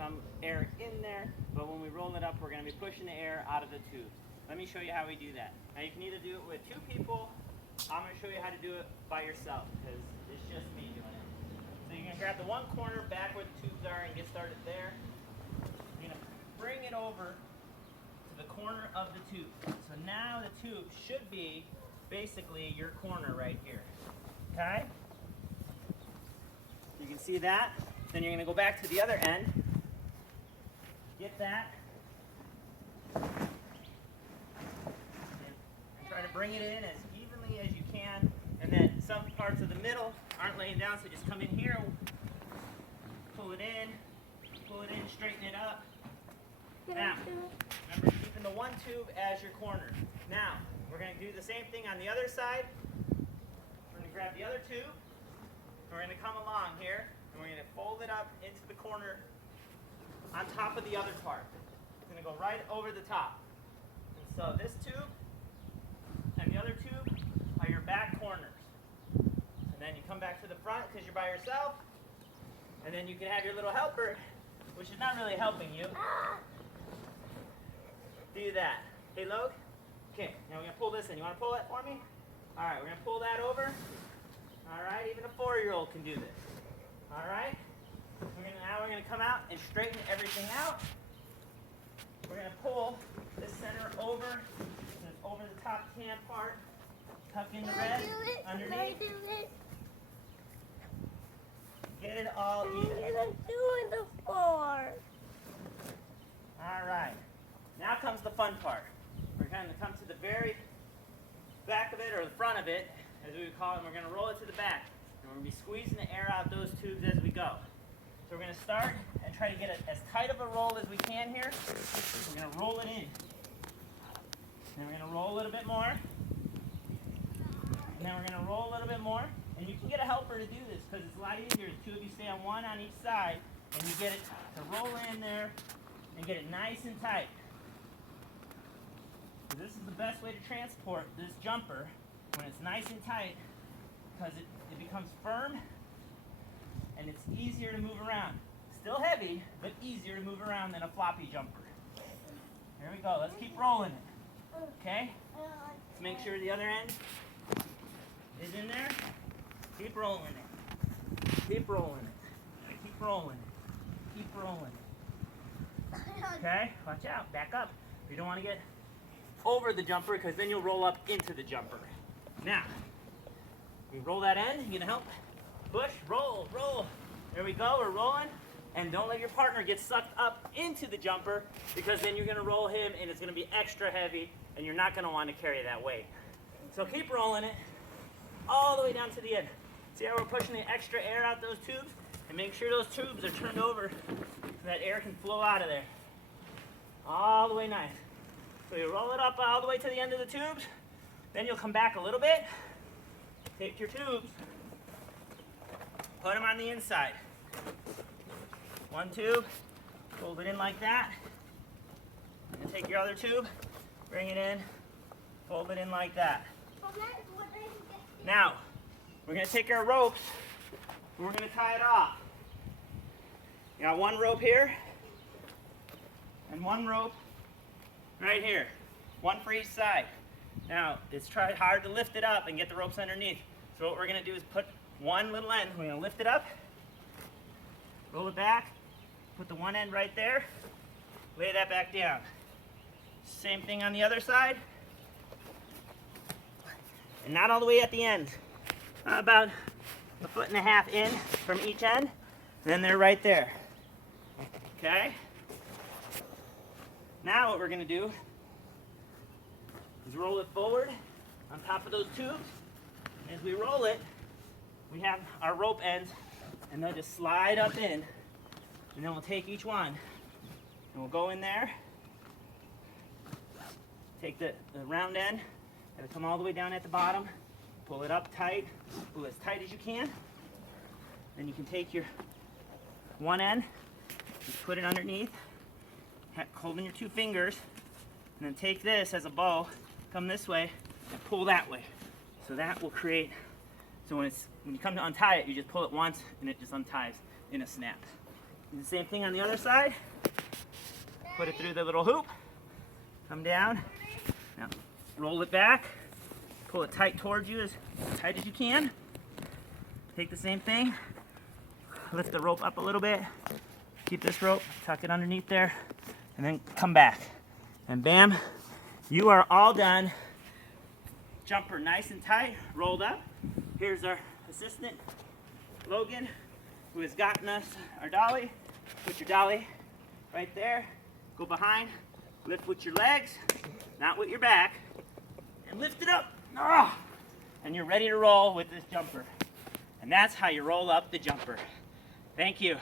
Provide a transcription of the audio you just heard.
some air in there, but when we roll it up, we're going to be pushing the air out of the tube. Let me show you how we do that. Now you can either do it with two people. I'm going to show you how to do it by yourself because it's just me doing it. So you're going to grab the one corner back where the tubes are and get started there. You're going to bring it over to the corner of the tube. So now the tube should be basically your corner right here. Okay? You can see that. Then you're going to go back to the other end. Get that. Try to bring it in as evenly as you can, and then some parts of the middle aren't laying down, so just come in here, pull it in, straighten it up. Now, remember keeping the one tube as your corner. Now, we're going to do the same thing on the other side. We're going to grab the other tube, we're going to come along here, and we're going to fold it up into the corner on top of the other part. It's going to go right over the top. And so this tube and the other tube are your back corners. And then you come back to the front because you're by yourself. And then you can have your little helper, which is not really helping you. Do that. Hey, Logue? Okay, now we're going to pull this in. You want to pull that for me? All right, we're going to pull that over. All right, even a 4-year-old can do this. All right? Now we're going to come out and straighten everything out. We're going to pull this center over the top tan part, tuck in the red underneath. Get it all even. I'm doing the 4. All right. Now comes the fun part. We're going to come to the very back of it, or the front of it, as we would call it, and we're going to roll it to the back. And we're going to be squeezing the air out those tubes as we go. So we're going to start and try to get it as tight of a roll as we can here. We're going to roll it in. Then we're going to roll a little bit more. And then we're going to roll a little bit more. And you can get a helper to do this because it's a lot easier. The two of you stay on one on each side, and you get it to roll in there and get it nice and tight. So this is the best way to transport this jumper when it's nice and tight because it becomes firm and it's easier to move around. Still heavy, but easier to move around than a floppy jumper. Here we go. Let's keep rolling it. Okay? Let's make sure the other end is in there. Keep rolling it. Keep rolling it. Keep rolling it. Keep rolling it. Okay? Watch out. Back up. You don't want to get over the jumper because then you'll roll up into the jumper. Now, you roll that end. You gonna help? Push, roll, roll. There we go. We're rolling. And don't let your partner get sucked up into the jumper because then you're going to roll him and it's going to be extra heavy and you're not going to want to carry that weight. So keep rolling it all the way down to the end. See how we're pushing the extra air out those tubes? And make sure those tubes are turned over so that air can flow out of there. All the way nice. So you roll it up all the way to the end of the tubes. Then you'll come back a little bit. Take your tubes. Put them on the inside. One tube, fold it in like that. And take your other tube, bring it in, fold it in like that. Now, we're going to take our ropes and we're going to tie it off. You got one rope here and one rope right here. One for each side. Now, it's hard to lift it up and get the ropes underneath. So what we're going to do is put one little end. We're going to lift it up, roll it back, put the one end right there, lay that back down. Same thing on the other side. And not all the way at the end. About 1.5 feet in from each end. Then they're right there. Okay? Now what we're going to do is roll it forward on top of those tubes. And as we roll it, we have our rope ends, and they'll just slide up in. And then we'll take each one, and we'll go in there, take the round end, and it'll come all the way down at the bottom, pull it up tight, pull as tight as you can. Then you can take your one end, just put it underneath, holding your two fingers, and then take this as a bow, come this way, and pull that way. So that will create, so when you come to untie it, you just pull it once, and it just unties in a snap. Do the same thing on the other side. Put it through the little hoop. Come down. Now roll it back. Pull it tight towards you as tight as you can. Take the same thing. Lift the rope up a little bit. Keep this rope, tuck it underneath there, and then come back. And bam, you are all done. Jumper nice and tight, rolled up. Here's our assistant, Logan, who has gotten us our dolly. Put your dolly right there. Go behind, lift with your legs, not with your back, and lift it up. Oh, and you're ready to roll with this jumper. And that's how you roll up the jumper. Thank you.